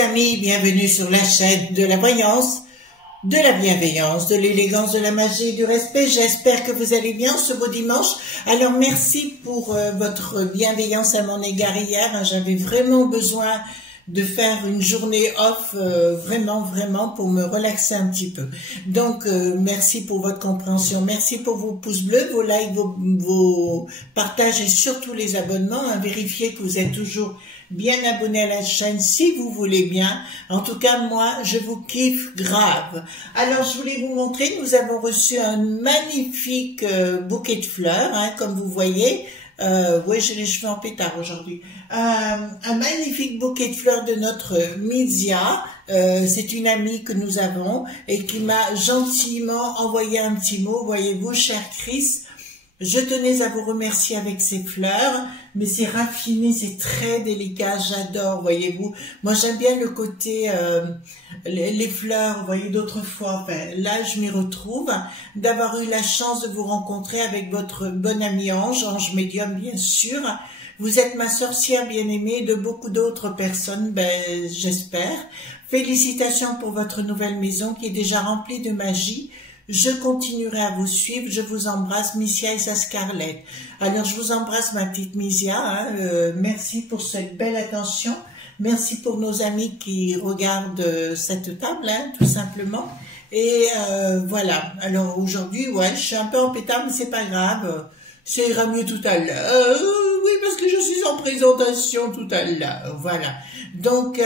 amis, bienvenue sur la chaîne de la voyance, de la bienveillance, de l'élégance, de la magie et du respect. J'espère que vous allez bien ce beau dimanche. Alors merci pour votre bienveillance à mon égard hier. J'avais vraiment besoin de faire une journée off, vraiment pour me relaxer un petit peu. Donc merci pour votre compréhension, merci pour vos pouces bleus, vos likes, vos partages et surtout les abonnements. Vérifiez que vous êtes toujours bien abonné à la chaîne si vous voulez bien. En tout cas, moi, je vous kiffe grave. Alors, je voulais vous montrer, nous avons reçu un magnifique bouquet de fleurs, hein, comme vous voyez. Ouais, j'ai les cheveux en pétard aujourd'hui. Un magnifique bouquet de fleurs de notre Misia. C'est une amie que nous avons et qui m'a gentiment envoyé un petit mot. Voyez-vous, cher Chris, je tenais à vous remercier avec ces fleurs, mais c'est raffiné, c'est très délicat, j'adore, voyez-vous. Moi, j'aime bien le côté, les fleurs, vous voyez, d'autrefois. Enfin, là, je m'y retrouve, d'avoir eu la chance de vous rencontrer avec votre bonne amie Ange, Ange Médium, bien sûr. Vous êtes ma sorcière bien-aimée, de beaucoup d'autres personnes, j'espère. Félicitations pour votre nouvelle maison qui est déjà remplie de magie. Je continuerai à vous suivre, je vous embrasse, Misia et sa Scarlett. Alors, je vous embrasse, ma petite Misia, hein, merci pour cette belle attention, merci pour nos amis qui regardent cette table, hein, tout simplement. Et voilà, alors aujourd'hui, ouais, je suis un peu en pétard, mais c'est pas grave, ça ira mieux tout à l'heure. Oui, parce que je suis en présentation tout à l'heure, voilà. Donc,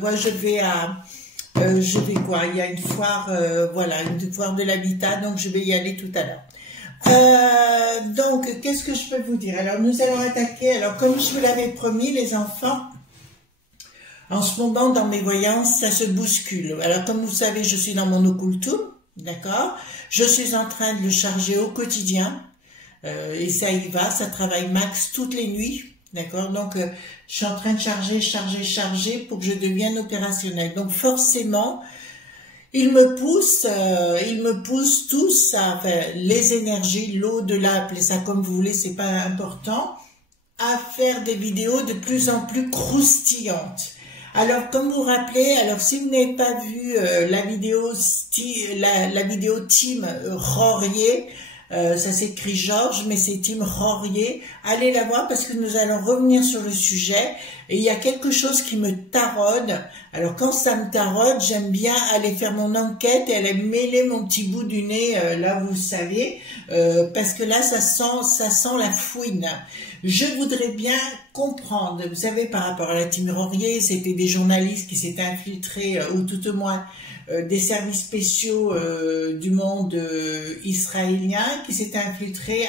moi, je vais quoi, il y a une foire, voilà, une foire de l'habitat, donc je vais y aller tout à l'heure. Donc, qu'est-ce que je peux vous dire? Alors, nous allons attaquer, alors comme je vous l'avais promis, les enfants, en ce moment, dans mes voyances, ça se bouscule. Alors, comme vous savez, je suis dans mon occultum, d'accord? Je suis en train de le charger au quotidien, et ça y va, ça travaille max toutes les nuits. D'accord, donc je suis en train de charger pour que je devienne opérationnelle. Donc forcément, ils me poussent tous à, enfin, les énergies, l'au-delà, appelez ça comme vous voulez, c'est pas important, à faire des vidéos de plus en plus croustillantes. Alors, comme vous vous rappelez, alors si vous n'avez pas vu la vidéo Team Rorier, ça s'écrit Georges, mais c'est Tim Rorier. Allez la voir parce que nous allons revenir sur le sujet. Et il y a quelque chose qui me taraude. Alors quand ça me taraude, j'aime bien aller faire mon enquête et aller mêler mon petit bout du nez, là vous savez, parce que là ça sent la fouine. Je voudrais bien comprendre, vous savez, par rapport à la Tim Rorier, c'était des journalistes qui s'étaient infiltrés, ou tout au moins des services spéciaux du monde israélien qui s'étaient infiltrés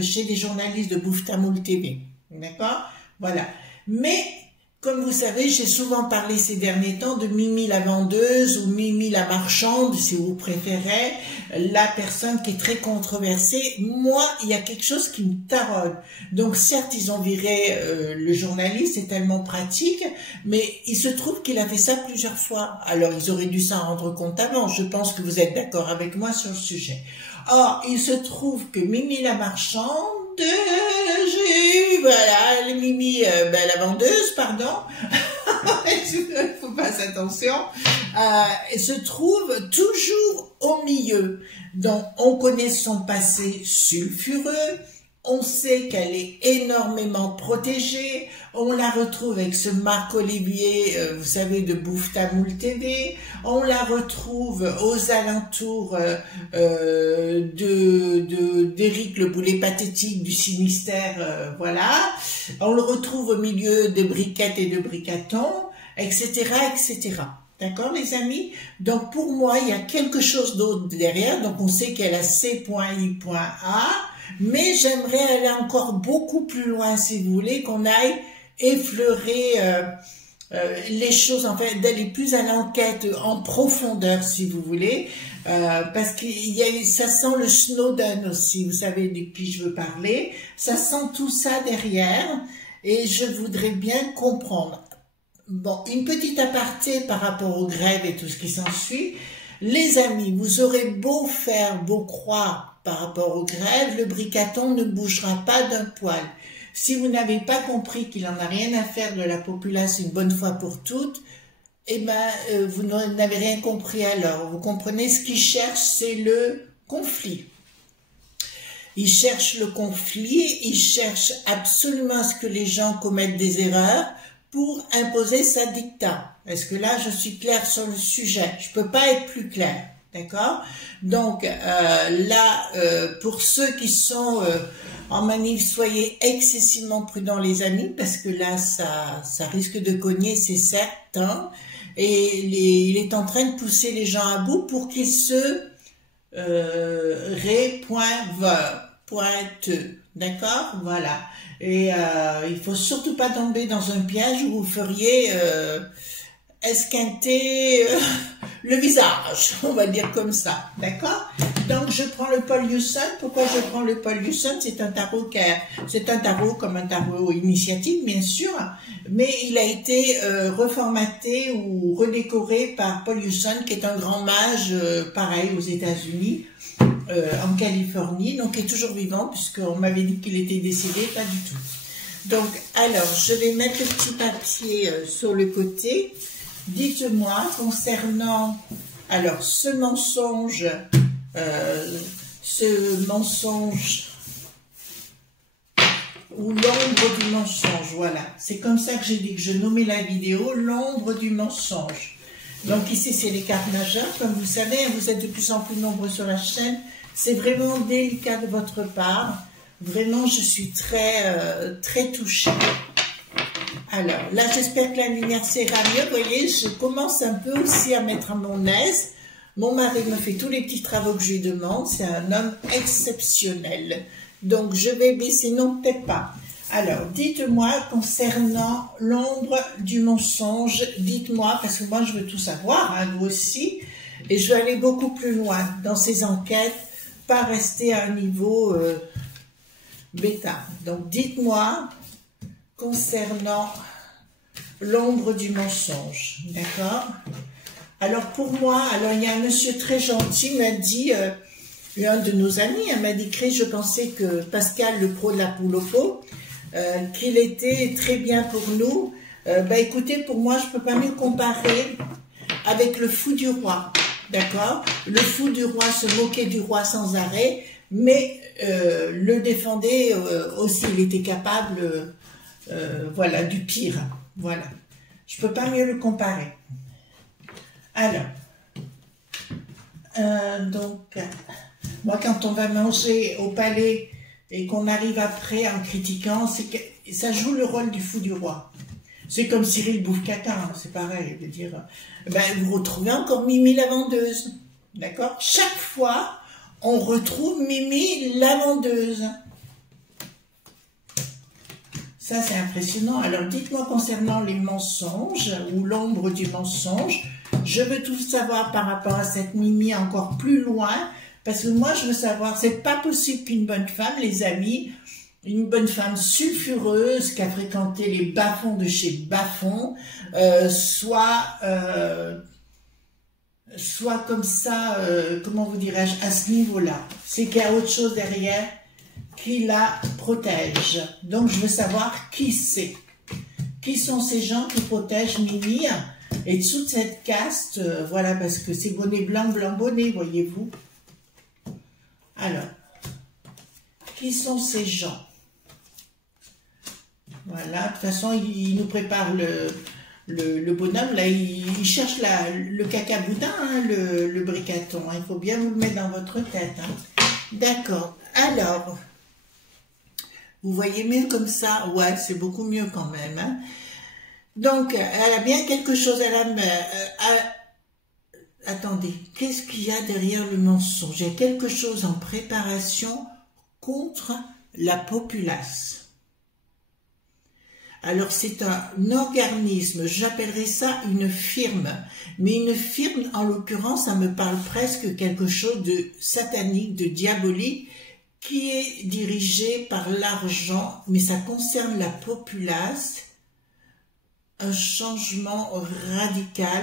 chez des journalistes de Bouftamoul TV. D'accord? Voilà. Mais, comme vous savez, j'ai souvent parlé ces derniers temps de Mimi la vendeuse ou Mimi la marchande, si vous préférez, la personne qui est très controversée. Moi, il y a quelque chose qui me taraude. Donc, certes, ils ont viré le journaliste, c'est tellement pratique, mais il se trouve qu'il a fait ça plusieurs fois. Alors, ils auraient dû s'en rendre compte avant. Je pense que vous êtes d'accord avec moi sur le sujet. Or, il se trouve que Mimi la marchande, voilà, Mimi, la vendeuse, pardon, il faut faire attention, se trouve toujours au milieu. Donc, on connaît son passé sulfureux, on sait qu'elle est énormément protégée, on la retrouve avec ce Marc-Olivier, vous savez, de Bouftamoul TV, on la retrouve aux alentours d'Éric le boulet pathétique du Sinistère, voilà, on le retrouve au milieu de briquettes et de bricatons, etc., etc. D'accord, les amis? Donc, pour moi, il y a quelque chose d'autre derrière, donc on sait qu'elle a C.I.A, mais j'aimerais aller encore beaucoup plus loin, si vous voulez, qu'on aille effleurer les choses, en fait, d'aller plus à l'enquête en profondeur, si vous voulez, parce que ça sent le Snowden aussi, vous savez de qui je veux parler, ça sent tout ça derrière, et je voudrais bien comprendre. Bon, une petite aparté par rapport aux grèves et tout ce qui s'ensuit. Les amis, vous aurez beau faire, beau croire par rapport aux grèves, le bricaton ne bougera pas d'un poil. Si vous n'avez pas compris qu'il n'en a rien à faire de la populace une bonne fois pour toutes, eh ben, vous n'avez rien compris alors. Vous comprenez, ce qu'ils cherchent, c'est le conflit. Ils cherchent le conflit, ils cherchent absolument à ce que les gens commettent des erreurs pour imposer sa dictat. Est-ce que là, je suis claire sur le sujet? Je peux pas être plus claire, d'accord? Donc là, pour ceux qui sont en manif, soyez excessivement prudents, les amis, parce que là, ça risque de cogner, c'est certain. Et il est en train de pousser les gens à bout pour qu'ils se pointeux, d'accord? Voilà. Et il faut surtout pas tomber dans un piège où vous feriez esquinter le visage, on va dire comme ça, d'accord? Donc je prends le Paul Hewson. Pourquoi je prends le Paul Hewson? C'est un tarot c'est un tarot comme un tarot initiatique, bien sûr, mais il a été reformaté ou redécoré par Paul Hewson, qui est un grand mage, pareil, aux États-Unis, en Californie, donc il est toujours vivant, puisqu'on m'avait dit qu'il était décédé, pas du tout. Donc, alors, je vais mettre le petit papier sur le côté. Dites-moi, concernant, alors, ce mensonge ou l'ombre du mensonge, voilà. C'est comme ça que j'ai dit que je nommais la vidéo, l'ombre du mensonge. Donc ici, c'est les cartes majeures. Comme vous savez, vous êtes de plus en plus nombreux sur la chaîne. C'est vraiment délicat de votre part. Vraiment, je suis très touchée. Alors, là, j'espère que la lumière s'ira mieux. Vous voyez, je commence un peu aussi à mettre à mon aise. Mon mari me fait tous les petits travaux que je lui demande. C'est un homme exceptionnel. Donc, je vais baisser, non, peut-être pas. Alors, dites-moi, concernant l'ombre du mensonge, dites-moi, parce que moi, je veux tout savoir, hein, vous aussi, et je veux aller beaucoup plus loin dans ces enquêtes, pas rester à un niveau bêta. Donc, dites-moi, concernant l'ombre du mensonge, d'accord? Alors, pour moi, alors il y a un monsieur très gentil m'a dit, un de nos amis m'a décrit, je pensais que Pascal, le pro de la poule au pot, qu'il était très bien pour nous. Écoutez, pour moi, je ne peux pas mieux comparer avec le fou du roi, d'accord? Le fou du roi se moquait du roi sans arrêt, mais le défendait aussi, il était capable, voilà, du pire, voilà. Je ne peux pas mieux le comparer. Alors, donc, moi, quand on va manger au palais et qu'on arrive après en critiquant, ça joue le rôle du fou du roi. C'est comme Cyril Bouffe-Caca, hein, c'est pareil, de dire, vous retrouvez encore Mimi la vendeuse, d'accord? Chaque fois, on retrouve Mimi la vendeuse. Ça, c'est impressionnant. Alors, dites-moi concernant les mensonges ou l'ombre du mensonge, je veux tout savoir par rapport à cette Mimi encore plus loin, parce que moi, je veux savoir, c'est pas possible qu'une bonne femme, les amis, une bonne femme sulfureuse qui a fréquenté les bas-fonds de chez bas-fonds, soit comme ça, comment vous dirais-je, à ce niveau-là. C'est qu'il y a autre chose derrière qui la protège. Donc, je veux savoir qui c'est. Qui sont ces gens qui protègent Mimi et dessous de cette caste, voilà, parce que c'est bonnet blanc, blanc bonnet, voyez-vous. Alors, qui sont ces gens? Voilà, de toute façon, il nous prépare le bonhomme, là, il cherche le caca boudin, hein, le bricaton, hein, il faut bien vous le mettre dans votre tête. Hein. D'accord, alors, vous voyez mieux comme ça? Ouais, c'est beaucoup mieux quand même. Hein. Donc, elle a bien quelque chose, attendez, qu'est-ce qu'il y a derrière le mensonge? Il y a quelque chose en préparation contre la populace. Alors, c'est un organisme, j'appellerais ça une firme. Mais une firme, en l'occurrence, ça me parle presque quelque chose de satanique, de diabolique, qui est dirigé par l'argent, mais ça concerne la populace. Un changement radical.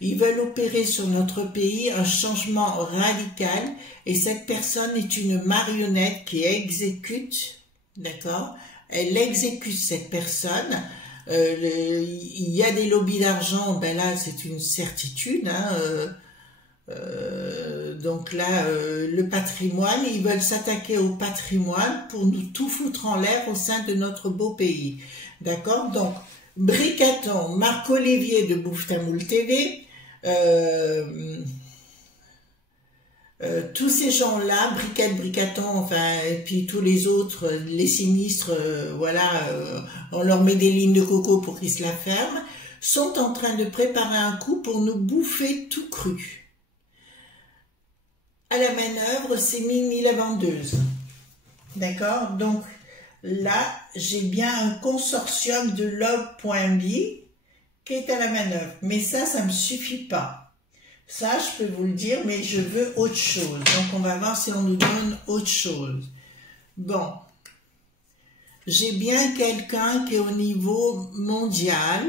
Ils veulent opérer sur notre pays un changement radical et cette personne est une marionnette qui exécute, d'accord? Elle exécute cette personne Il y a des lobbies d'argent, ben là c'est une certitude, hein, donc là, le patrimoine, ils veulent s'attaquer au patrimoine pour nous tout foutre en l'air au sein de notre beau pays. D'accord? Donc, Bricaton, Marc Olivier de Bouffe Tamoul TV, tous ces gens-là, Bricaton, enfin, et puis tous les autres, les sinistres, voilà, on leur met des lignes de coco pour qu'ils se la ferment, sont en train de préparer un coup pour nous bouffer tout cru. À la manœuvre, c'est Mimi la vendeuse. D'accord? Donc, là, j'ai bien un consortium de love.be qui est à la manœuvre. Mais ça ne me suffit pas. Ça, je peux vous le dire, mais je veux autre chose. Donc, on va voir si on nous donne autre chose. Bon. J'ai bien quelqu'un qui est au niveau mondial,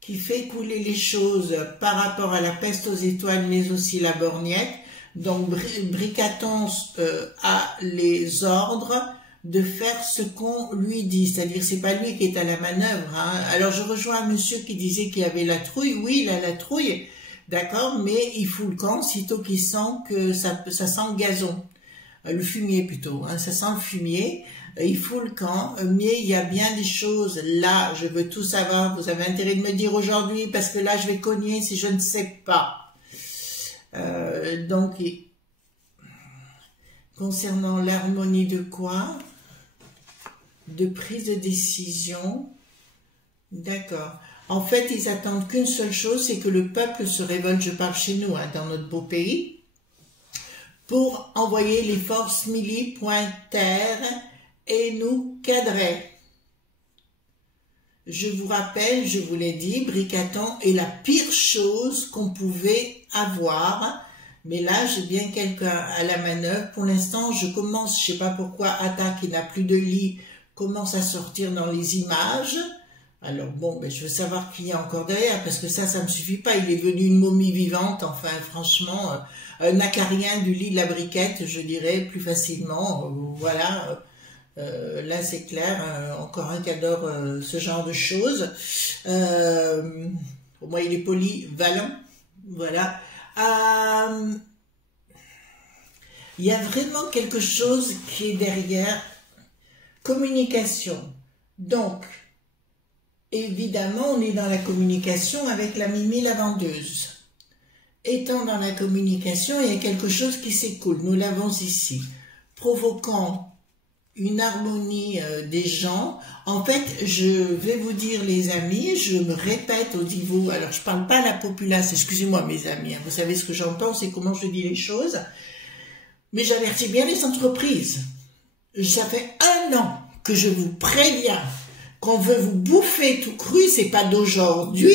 qui fait couler les choses par rapport à la peste aux étoiles, mais aussi la borgnette. Donc, Bricaton a les ordres de faire ce qu'on lui dit. C'est-à-dire, c'est pas lui qui est à la manœuvre. Hein. Alors, je rejoins un monsieur qui disait qu'il avait la trouille. Oui, il a la trouille, d'accord, mais il fout le camp sitôt qu'il sent que ça sent le gazon. Le fumier plutôt, hein, ça sent le fumier. Il fout le camp, mais il y a bien des choses. Là, je veux tout savoir. Vous avez intérêt de me dire aujourd'hui, parce que là, je vais cogner si je ne sais pas. Donc, concernant l'harmonie de quoi? De prise de décision. D'accord. En fait, ils attendent qu'une seule chose, c'est que le peuple se révolte, je parle chez nous, hein, dans notre beau pays, pour envoyer les forces militaires et nous cadrer. Je vous rappelle, je vous l'ai dit, Bricaton est la pire chose qu'on pouvait avoir. Mais là, j'ai bien quelqu'un à la manœuvre. Pour l'instant, je commence, je sais pas pourquoi, Atta, qui n'a plus de lit, commence à sortir dans les images. Alors bon, ben, je veux savoir qui y a encore derrière, parce que ça me suffit pas. Il est venu une momie vivante, enfin, franchement, un acarien du lit de la briquette, je dirais, plus facilement. Voilà. Là, c'est clair, encore un qui adore ce genre de choses. Au moins, il est polyvalent. Voilà. Il y a vraiment quelque chose qui est derrière. Communication. Donc, évidemment, on est dans la communication avec la Mimi la vendeuse. Étant dans la communication, il y a quelque chose qui s'écoule. Nous l'avons ici. Provoquant une harmonie des gens. En fait, je vais vous dire, les amis, je me répète au niveau, alors je parle pas à la populace, excusez-moi mes amis, hein, vous savez ce que j'entends, c'est comment je dis les choses, mais j'avertis bien les entreprises. Ça fait 1 an que je vous préviens qu'on veut vous bouffer tout cru, c'est pas d'aujourd'hui,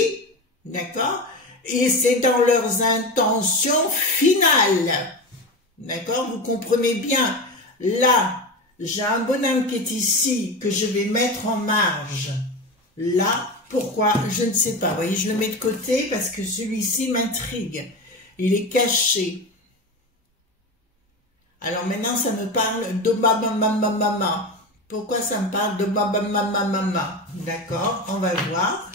d'accord, et c'est dans leurs intentions finales, d'accord, vous comprenez bien, là, j'ai un bonhomme qui est ici, que je vais mettre en marge. Là, pourquoi? Je ne sais pas. Vous voyez, je le mets de côté parce que celui-ci m'intrigue. Il est caché. Alors maintenant, ça me parle de mama. Pourquoi ça me parle de mama? D'accord, on va voir.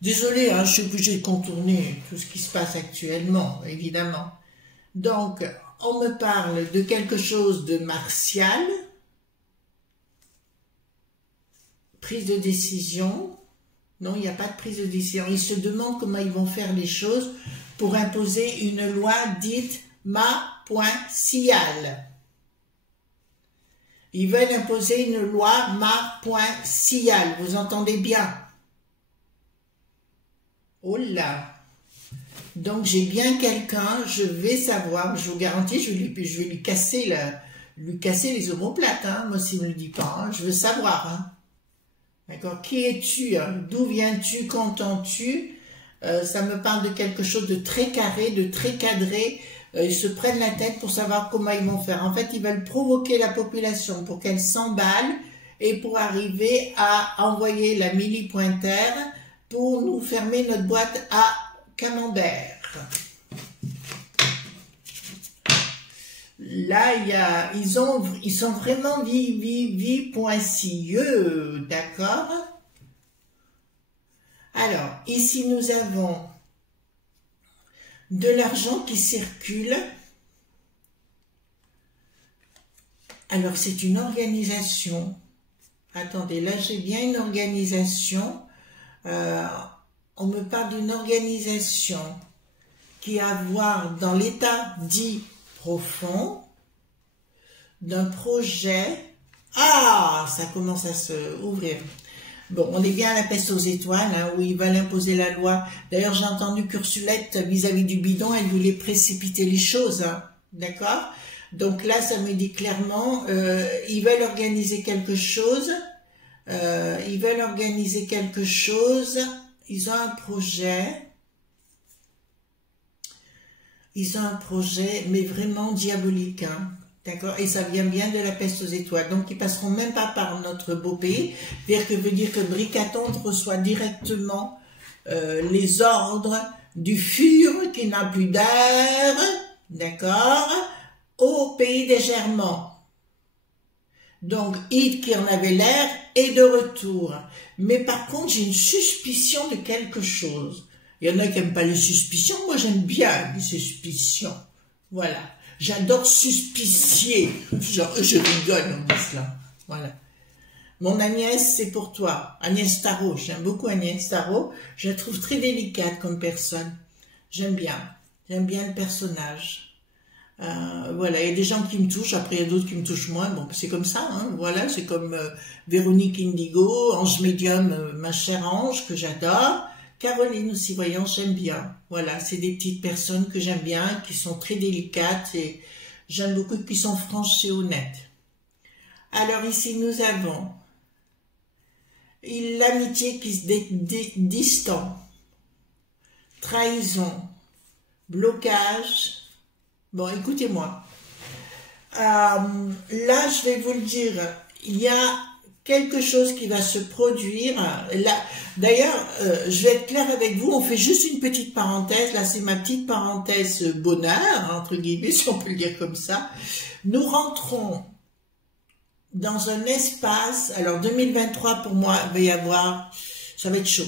Désolée, hein, je suis obligée de contourner tout ce qui se passe actuellement, évidemment. Donc, on me parle de quelque chose de martial, prise de décision. Non, il n'y a pas de prise de décision. Ils se demandent comment ils vont faire les choses pour imposer une loi dite ma.cial. Ils veulent imposer une loi ma.cial. Vous entendez bien? Oh là! Donc, j'ai bien quelqu'un, je vais savoir, je vous garantis, je vais lui casser les omoplates, hein, moi, s'il ne me le dit pas, hein, je veux savoir, hein. D'accord, qui es-tu, hein, d'où viens-tu, qu'entends-tu, ça me parle de quelque chose de très carré, de très cadré, ils se prennent la tête pour savoir comment ils vont faire. En fait, ils veulent provoquer la population pour qu'elle s'emballe et pour arriver à envoyer la mili-pointeur pour nous fermer notre boîte à Camembert. là, ils sont vraiment pointilleux, d'accord? Alors, ici, nous avons de l'argent qui circule. Alors, c'est une organisation. Attendez, là, j'ai bien une organisation. On me parle d'une organisation qui a à voir dans l'état dit profond d'un projet. Ah, ça commence à se ouvrir. Bon, on est bien à la peste aux étoiles, hein, où ils veulent imposer la loi. D'ailleurs, j'ai entendu qu'Ursulette, vis-à-vis du bidon, elle voulait précipiter les choses, hein, d'accord? Donc là, ça me dit clairement, ils veulent organiser quelque chose, ils ont un projet, mais vraiment diabolique, hein. D'accord? Et ça vient bien de la peste aux étoiles. Donc, ils passeront même pas par notre beau pays. Veut dire que Bricatonte reçoit directement les ordres du FUR qui n'a plus d'air, d'accord, au pays des Germans. Donc, Id qui en avait l'air est de retour. Mais par contre, j'ai une suspicion de quelque chose. Il y en a qui n'aiment pas les suspicions. Moi, j'aime bien les suspicions. Voilà. J'adore suspicier. Genre, je rigole en disant cela. Voilà. Mon Agnès, c'est pour toi. Agnès Tarot. J'aime beaucoup Agnès Tarot. Je la trouve très délicate comme personne. J'aime bien. J'aime bien le personnage. Voilà. Il y a des gens qui me touchent. Après, il y a d'autres qui me touchent moins. Bon, c'est comme ça. Hein. Voilà. C'est comme Véronique Indigo, Ange Médium, ma chère Ange, que j'adore. Caroline aussi, voyons, j'aime bien. Voilà, c'est des petites personnes que j'aime bien, qui sont très délicates et j'aime beaucoup, qui sont franches et honnêtes. Alors ici, nous avons l'amitié qui se distend, trahison, blocage. Bon, écoutez-moi. Là, je vais vous le dire, il y a quelque chose qui va se produire. D'ailleurs, je vais être claire avec vous, on fait juste une petite parenthèse, là c'est ma petite parenthèse bonheur, entre guillemets, si on peut le dire comme ça. Nous rentrons dans un espace, alors 2023 pour moi, il va y avoir, ça va être chaud,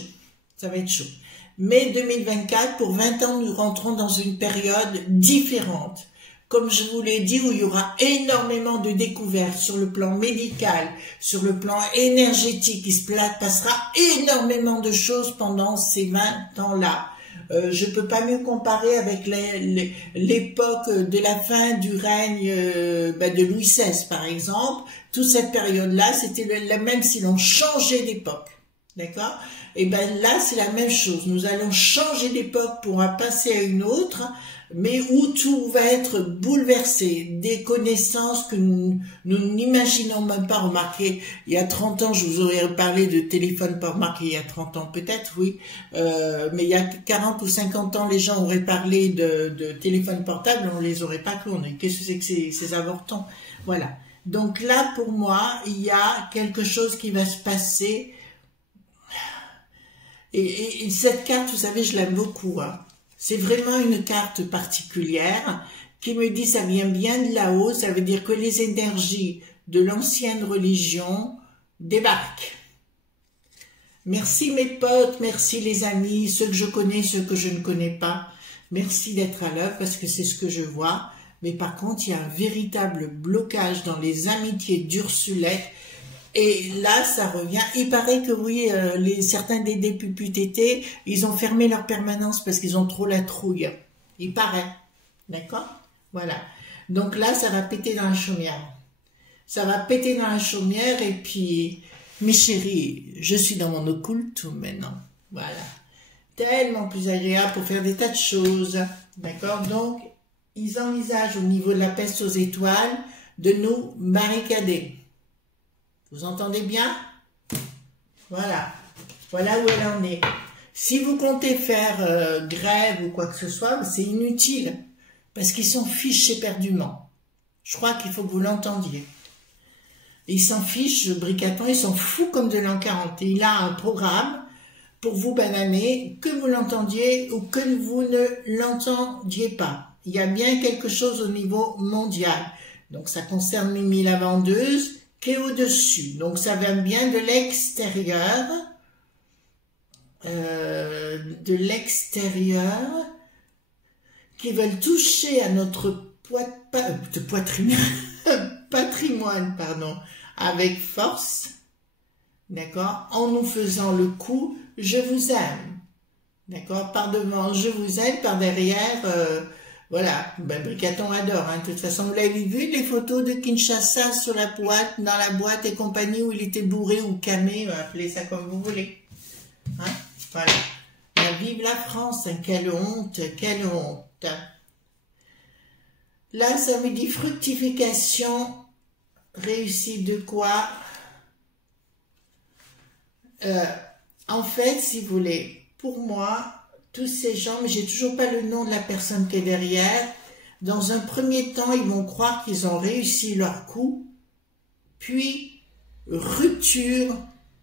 Mais 2024, pour 20 ans, nous rentrons dans une période différente. Comme je vous l'ai dit, où il y aura énormément de découvertes sur le plan médical, sur le plan énergétique. Il se passera énormément de choses pendant ces 20 ans-là. Je peux pas mieux comparer avec l'époque de la fin du règne de Louis XVI, par exemple. Toute cette période-là, c'était même si l'on changeait d'époque. D'accord? Et ben là, c'est la même chose. Nous allons changer d'époque pour passer à une autre, mais où tout va être bouleversé, des connaissances que nous n'imaginons même pas. Remarquer, il y a 30 ans, je vous aurais parlé de téléphone pas remarqué, il y a 30 ans peut-être, oui, mais il y a 40 ou 50 ans, les gens auraient parlé de téléphone portable, on les aurait pas cru. Qu'est-ce que c'est que ces avortons? Voilà. Donc là, pour moi, il y a quelque chose qui va se passer. Et cette carte, vous savez, je l'aime beaucoup, hein. C'est vraiment une carte particulière qui me dit ça vient bien de là-haut, ça veut dire que les énergies de l'ancienne religion débarquent. Merci mes potes, merci les amis, ceux que je connais, ceux que je ne connais pas. Merci d'être à l'œuvre parce que c'est ce que je vois. Mais par contre, il y a un véritable blocage dans les amitiés d'Ursulette. Et là, ça revient. Il paraît que oui, certains des députés, ils ont fermé leur permanence parce qu'ils ont trop la trouille. Il paraît. D'accord? Voilà. Donc là, ça va péter dans la chaumière. Ça va péter dans la chaumière et puis, mes chéris, je suis dans mon occultum maintenant. Voilà. Tellement plus agréable pour faire des tas de choses. D'accord? Donc, ils envisagent au niveau de la peste aux étoiles de nous barricader. Vous entendez bien? Voilà. Voilà où elle en est. Si vous comptez faire grève ou quoi que ce soit, c'est inutile. Parce qu'ils s'en fichent éperdument. Je crois qu'il faut que vous l'entendiez. Ils s'en fichent, Bricaton, il s'en fout comme de l'an 40. Et il a un programme pour vous bananer, que vous l'entendiez ou que vous ne l'entendiez pas. Il y a bien quelque chose au niveau mondial. Donc, ça concerne Mimi la vendeuse, qui est au-dessus. Donc, ça vient bien de l'extérieur. Qui veulent toucher à notre patrimoine, pardon, avec force, d'accord, en nous faisant le coup, je vous aime, d'accord, par devant, je vous aime, par derrière, voilà, ben, Bricaton adore, hein. De toute façon, vous l'avez vu, les photos de Kinshasa sur la boîte, dans la boîte et compagnie, où il était bourré ou camé, appelez ça comme vous voulez, hein, voilà. Vive la France, hein, quelle honte, quelle honte. Là, ça me dit fructification, réussite de quoi? En fait, si vous voulez, pour moi, tous ces gens, mais j'ai toujours pas le nom de la personne qui est derrière, dans un premier temps, ils vont croire qu'ils ont réussi leur coup, puis rupture,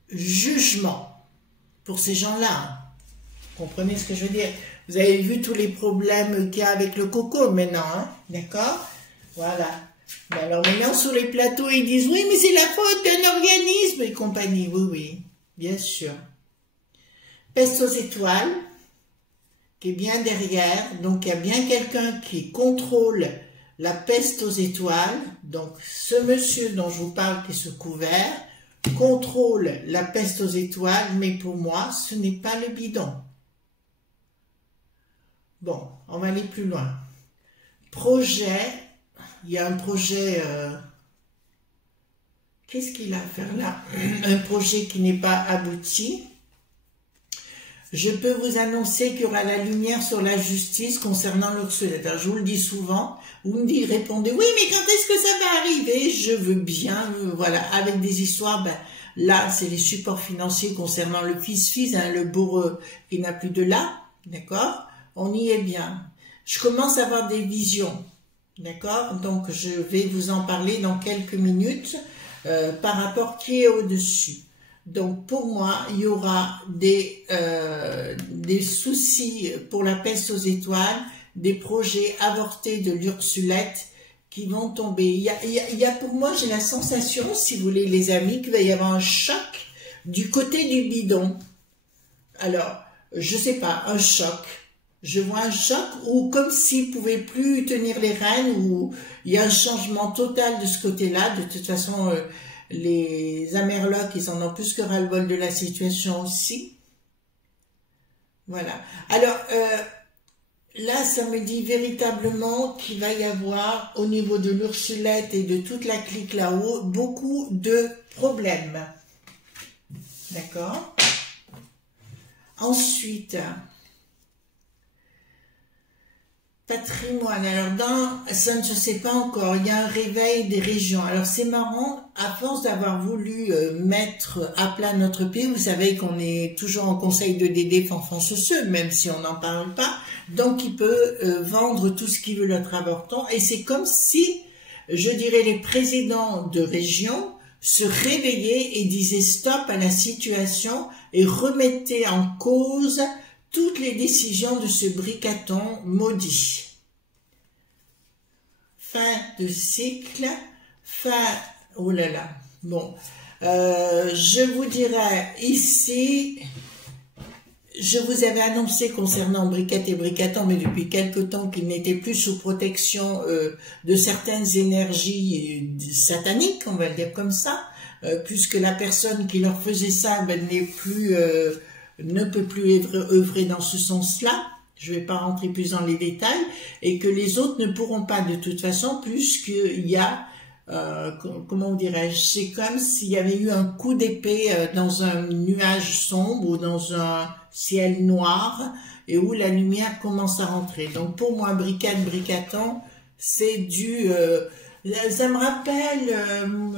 jugement, pour ces gens-là. Hein. Comprenez ce que je veux dire? Vous avez vu tous les problèmes qu'il y a avec le coco maintenant, hein? D'accord? Voilà. Mais alors maintenant, sur les plateaux, ils disent, oui, mais c'est la faute d'un organisme et compagnie. Oui, oui, bien sûr. Peste aux étoiles, qui est bien derrière. Donc, il y a bien quelqu'un qui contrôle la peste aux étoiles. Donc, ce monsieur dont je vous parle, qui est ce couvert, contrôle la peste aux étoiles, mais pour moi, ce n'est pas le bidon. Bon, on va aller plus loin. Projet, il y a un projet, qu'est-ce qu'il a à faire là? Un projet qui n'est pas abouti. Je peux vous annoncer qu'il y aura la lumière sur la justice concernant l'Ursula. Je vous le dis souvent, vous me répondez, oui, mais quand est-ce que ça va arriver? Je veux bien, voilà, avec des histoires, ben, là, c'est les supports financiers concernant le fils-fils, hein, le bourreau, il n'a plus de là, d'accord? On y est bien. Je commence à avoir des visions, d'accord? Donc, je vais vous en parler dans quelques minutes par rapport qui est au-dessus. Donc, pour moi, il y aura des soucis pour la peste aux étoiles, des projets avortés de l'Ursulette qui vont tomber. Il y a pour moi, j'ai la sensation, si vous voulez, les amis, qu'il va y avoir un choc du côté du bidon. Alors, je sais pas, un choc. Je vois un choc ou comme s'ils ne pouvaient plus tenir les rênes, ou il y a un changement total de ce côté-là. De toute façon, les Amerlocs, ils en ont plus que ras-le-bol de la situation aussi. Voilà. Alors, là, ça me dit véritablement qu'il va y avoir, au niveau de l'Ursulette et de toute la clique là-haut, beaucoup de problèmes. D'accord? Ensuite... patrimoine, alors ça ne se sait pas encore, il y a un réveil des régions. Alors c'est marrant, à force d'avoir voulu mettre à plat notre pays, vous savez qu'on est toujours en conseil de Dédé Fanfan Chausseux, même si on n'en parle pas, donc il peut vendre tout ce qu'il veut notre avorton, et c'est comme si, je dirais, les présidents de région se réveillaient et disaient stop à la situation et remettaient en cause toutes les décisions de ce Bricaton maudit. Fin de cycle, oh là là, bon, je vous dirais ici, je vous avais annoncé concernant Briquette et Bricaton, mais depuis quelque temps qu'ils n'étaient plus sous protection de certaines énergies sataniques, on va le dire comme ça, puisque la personne qui leur faisait ça n'est plus... ne peut plus œuvrer dans ce sens-là, je ne vais pas rentrer plus dans les détails, et que les autres ne pourront pas de toute façon, puisqu'il y a, comment dirais-je, c'est comme s'il y avait eu un coup d'épée dans un nuage sombre ou dans un ciel noir, et où la lumière commence à rentrer. Donc pour moi, Briquette, Bricaton, c'est du... ça me rappelle,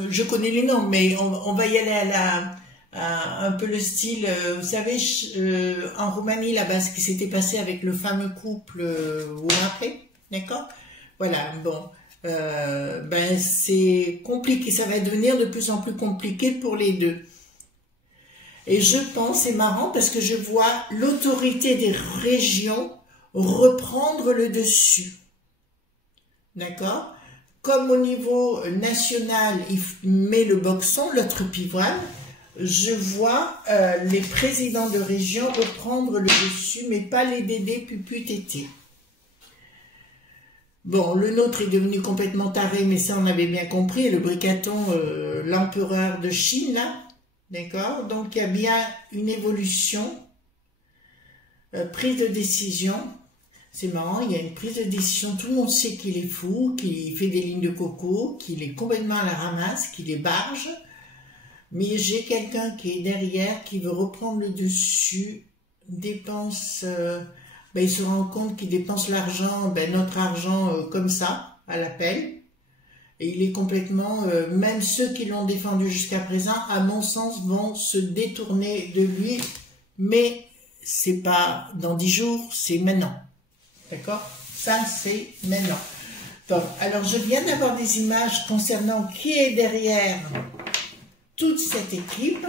je connais les noms, mais on va y aller à la... un peu le style, vous savez, en Roumanie là-bas, ce qui s'était passé avec le fameux couple, vous vous rappelez, d'accord? Voilà, bon, ben c'est compliqué, ça va devenir de plus en plus compliqué pour les deux. Et je pense, c'est marrant parce que je vois l'autorité des régions reprendre le dessus. d'accord? Comme au niveau national, il met le boxon, l'autre pivoine, je vois les présidents de région reprendre le dessus, mais pas les dédés pupu tétés. Bon, le nôtre est devenu complètement taré, mais ça on avait bien compris, le bricaton, l'empereur de Chine, là, d'accord? Donc il y a bien une évolution, prise de décision. C'est marrant, il y a une prise de décision, tout le monde sait qu'il est fou, qu'il fait des lignes de coco, qu'il est complètement à la ramasse, qu'il est barge, mais j'ai quelqu'un qui est derrière, qui veut reprendre le dessus, dépense, il se rend compte qu'il dépense l'argent, notre argent comme ça, à l'appel, et il est complètement, même ceux qui l'ont défendu jusqu'à présent, à mon sens, vont se détourner de lui, mais c'est pas dans 10 jours, c'est maintenant. D'accord? Ça, c'est maintenant. Bon, alors, je viens d'avoir des images concernant qui est derrière toute cette équipe.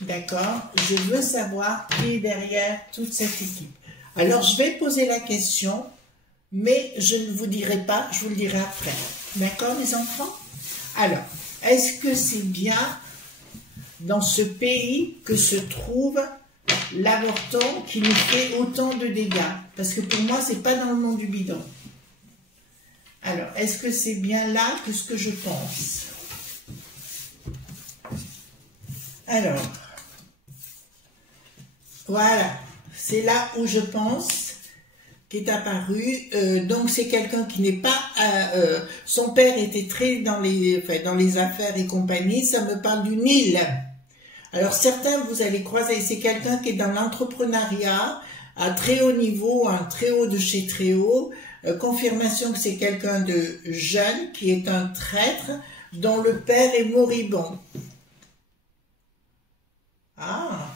D'accord? Je veux savoir qui est derrière toute cette équipe. Alors, je vais poser la question, mais je ne vous dirai pas, je vous le dirai après. D'accord, les enfants? Alors, est-ce que c'est bien dans ce pays que se trouve l'avorton qui nous fait autant de dégâts? Parce que pour moi, c'est pas dans le monde du bidon. Alors, est-ce que c'est bien là que ce que je pense? Alors, voilà, c'est là où je pense qu'est apparu. Donc, c'est quelqu'un qui n'est pas... son père était très dans les affaires et compagnie. Ça me parle d'une île. Alors, certains, vous allez croiser, c'est quelqu'un qui est dans l'entrepreneuriat, à très haut niveau, un très haut de chez très haut. Confirmation que c'est quelqu'un de jeune, qui est un traître, dont le père est moribond. Ah,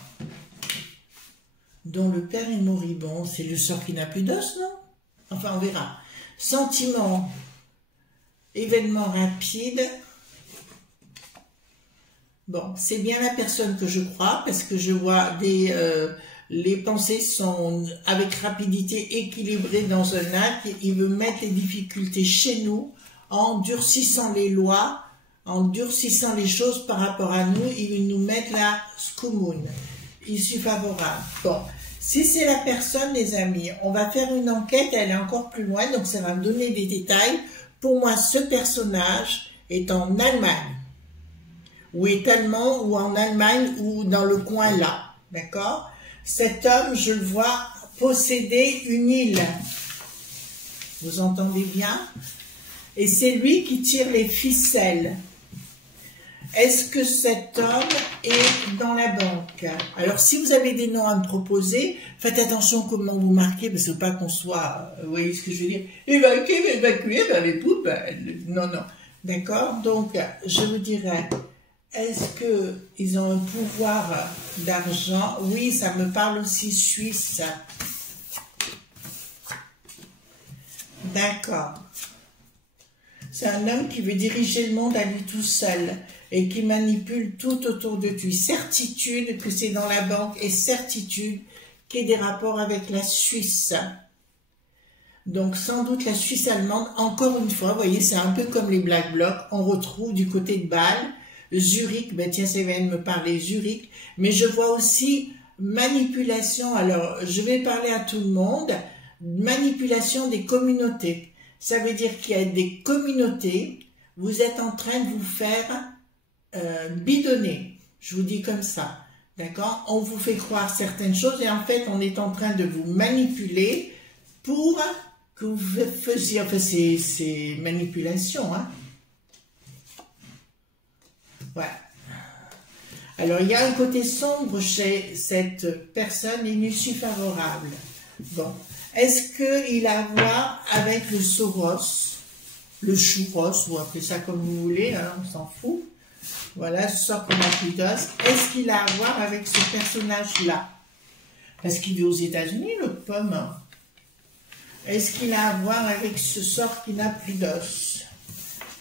dont le père est moribond, c'est le sort qui n'a plus d'os, non? Enfin, on verra. Sentiment, événement rapide. Bon, c'est bien la personne que je crois, parce que je vois les pensées sont avec rapidité équilibrées dans un acte. Il veut mettre les difficultés chez nous en durcissant les lois, en durcissant les choses par rapport à nous. Il veut nous mettre la scoumoune, issue favorable. Bon, si c'est la personne, les amis, on va faire une enquête, elle est encore plus loin, donc ça va me donner des détails. Pour moi, ce personnage est en Allemagne, ou est allemand, ou en Allemagne, ou dans le coin là, d'accord? Cet homme, je le vois posséder une île. Vous entendez bien? Et c'est lui qui tire les ficelles. Est-ce que cet homme est dans la banque? Alors, si vous avez des noms à me proposer, faites attention comment vous marquez, parce que pas qu'on soit, vous voyez ce que je veux dire, évacué vers les poubelles. Non, non. D'accord? Donc, je vous dirais... Est-ce qu'ils ont un pouvoir d'argent? Oui, ça me parle aussi suisse. D'accord. C'est un homme qui veut diriger le monde à lui tout seul et qui manipule tout autour de lui. Certitude que c'est dans la banque et certitude qu'il y ait des rapports avec la Suisse. Donc, sans doute la Suisse allemande, encore une fois, vous voyez, c'est un peu comme les Black Blocs. On retrouve du côté de Bâle, Zurich, ben tiens, ça vient de me parler Zurich, mais je vois aussi manipulation, alors je vais parler à tout le monde, manipulation des communautés. Ça veut dire qu'il y a des communautés, vous êtes en train de vous faire bidonner, je vous dis comme ça, d'accord? On vous fait croire certaines choses et en fait on est en train de vous manipuler pour que vous fassiez, enfin c'est manipulation, hein? Ouais. Alors, il y a un côté sombre chez cette personne, une issue favorable. Bon. Est-ce qu'il a à voir avec le Soros, le Chouros, ou appelez ça comme vous voulez, hein, on s'en fout. Voilà, ce sort qu'on a plus d'os. Est-ce qu'il a à voir avec ce personnage-là? Parce qu'il vit aux États-Unis, l'autre pomme. Est-ce qu'il a à voir avec ce sort qui n'a plus d'os?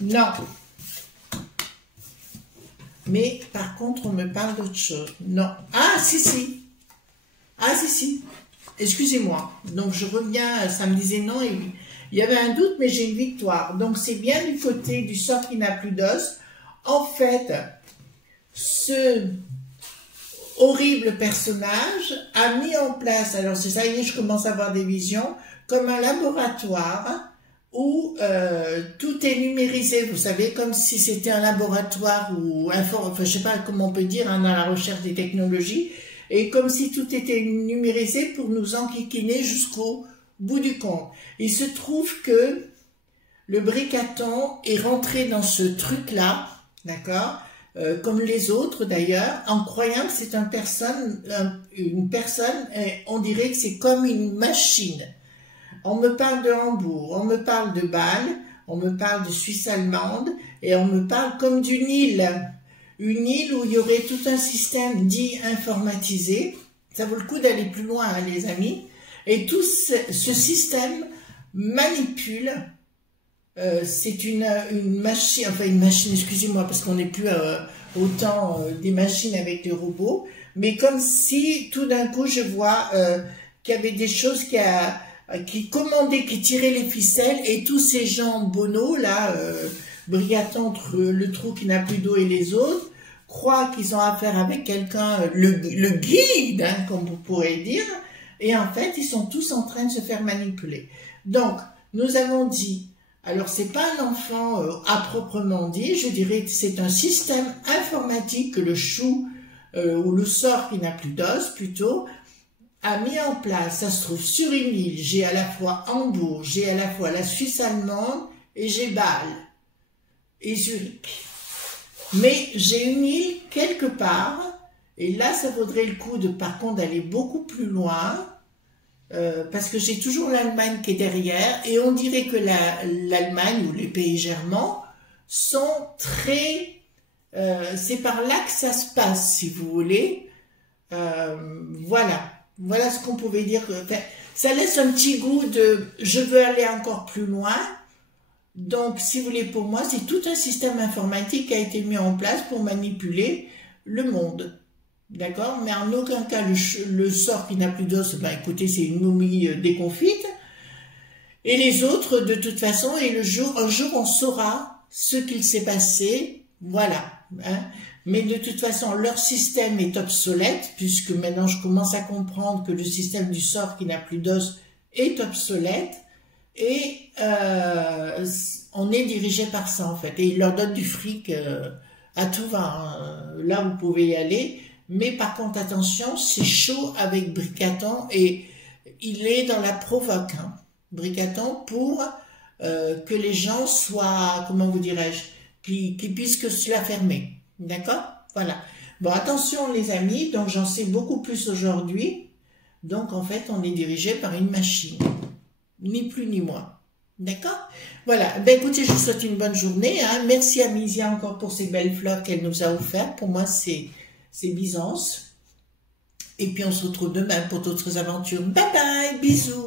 Non. Mais, par contre, on me parle d'autre chose. Non. Ah, si, si. Ah, si, si. Excusez-moi. Donc, je reviens, ça me disait non et oui. Il y avait un doute, mais j'ai une victoire. Donc, c'est bien du côté du sort qui n'a plus d'os. En fait, ce horrible personnage a mis en place, alors c'est ça y est, je commence à avoir des visions, comme un laboratoire où tout est numérisé, vous savez, comme si c'était un laboratoire ou enfin, je sais pas comment on peut dire, hein, dans la recherche des technologies, et comme si tout était numérisé pour nous enquiquiner jusqu'au bout du compte. Il se trouve que le bricaton est rentré dans ce truc-là, d'accord, comme les autres d'ailleurs, en croyant que c'est une personne, on dirait que c'est comme une machine. On me parle de Hambourg, on me parle de Bâle, on me parle de Suisse allemande, et on me parle comme d'une île. Une île où il y aurait tout un système dit informatisé. Ça vaut le coup d'aller plus loin, hein, les amis. Et tout ce système manipule, c'est une machine, enfin une machine, excusez-moi, parce qu'on n'est plus au temps des machines avec les robots, mais comme si tout d'un coup je vois qu'il y avait des choses qui commandaient, qui tiraient les ficelles, et tous ces gens bonaux, là, brigatants entre le trou qui n'a plus d'eau et les autres, croient qu'ils ont affaire avec quelqu'un, le guide, hein, comme vous pourrez dire, et en fait, ils sont tous en train de se faire manipuler. Donc, nous avons dit, alors c'est pas un enfant à proprement dit, je dirais que c'est un système informatique que le chou, ou le sort qui n'a plus d'os plutôt, a mis en place. Ça se trouve sur une île, j'ai à la fois Hambourg, j'ai à la fois la Suisse allemande, et j'ai Bâle, et Zurich. Mais j'ai une île quelque part, et là ça vaudrait le coup de par contre d'aller beaucoup plus loin, parce que j'ai toujours l'Allemagne qui est derrière, et on dirait que l'Allemagne ou les pays germans sont très... c'est par là que ça se passe, si vous voulez. Voilà ce qu'on pouvait dire. Enfin, ça laisse un petit goût de « je veux aller encore plus loin ». Donc, si vous voulez, pour moi, c'est tout un système informatique qui a été mis en place pour manipuler le monde. D'accord? Mais en aucun cas, le sort qui n'a plus d'os, ben écoutez, c'est une momie déconfite. Et les autres, de toute façon, et un jour, on saura ce qu'il s'est passé. Voilà. Hein? Mais de toute façon, leur système est obsolète, puisque maintenant, je commence à comprendre que le système du sort qui n'a plus d'os est obsolète. Et on est dirigé par ça, en fait. Et ils leur donnent du fric à tout va. Hein. Là, vous pouvez y aller. Mais par contre, attention, c'est chaud avec Bricaton et il est dans la provoque, hein, Bricaton, pour que les gens soient, comment vous dirais-je, qui puissent que se la fermer. D'accord? Voilà. Bon, attention les amis, donc j'en sais beaucoup plus aujourd'hui. Donc en fait, on est dirigé par une machine. Ni plus ni moins. D'accord? Voilà. Ben écoutez, je vous souhaite une bonne journée. Hein. Merci à Misia encore pour ces belles fleurs qu'elle nous a offertes. Pour moi, c'est Byzance. Et puis on se retrouve demain pour d'autres aventures. Bye bye, bisous.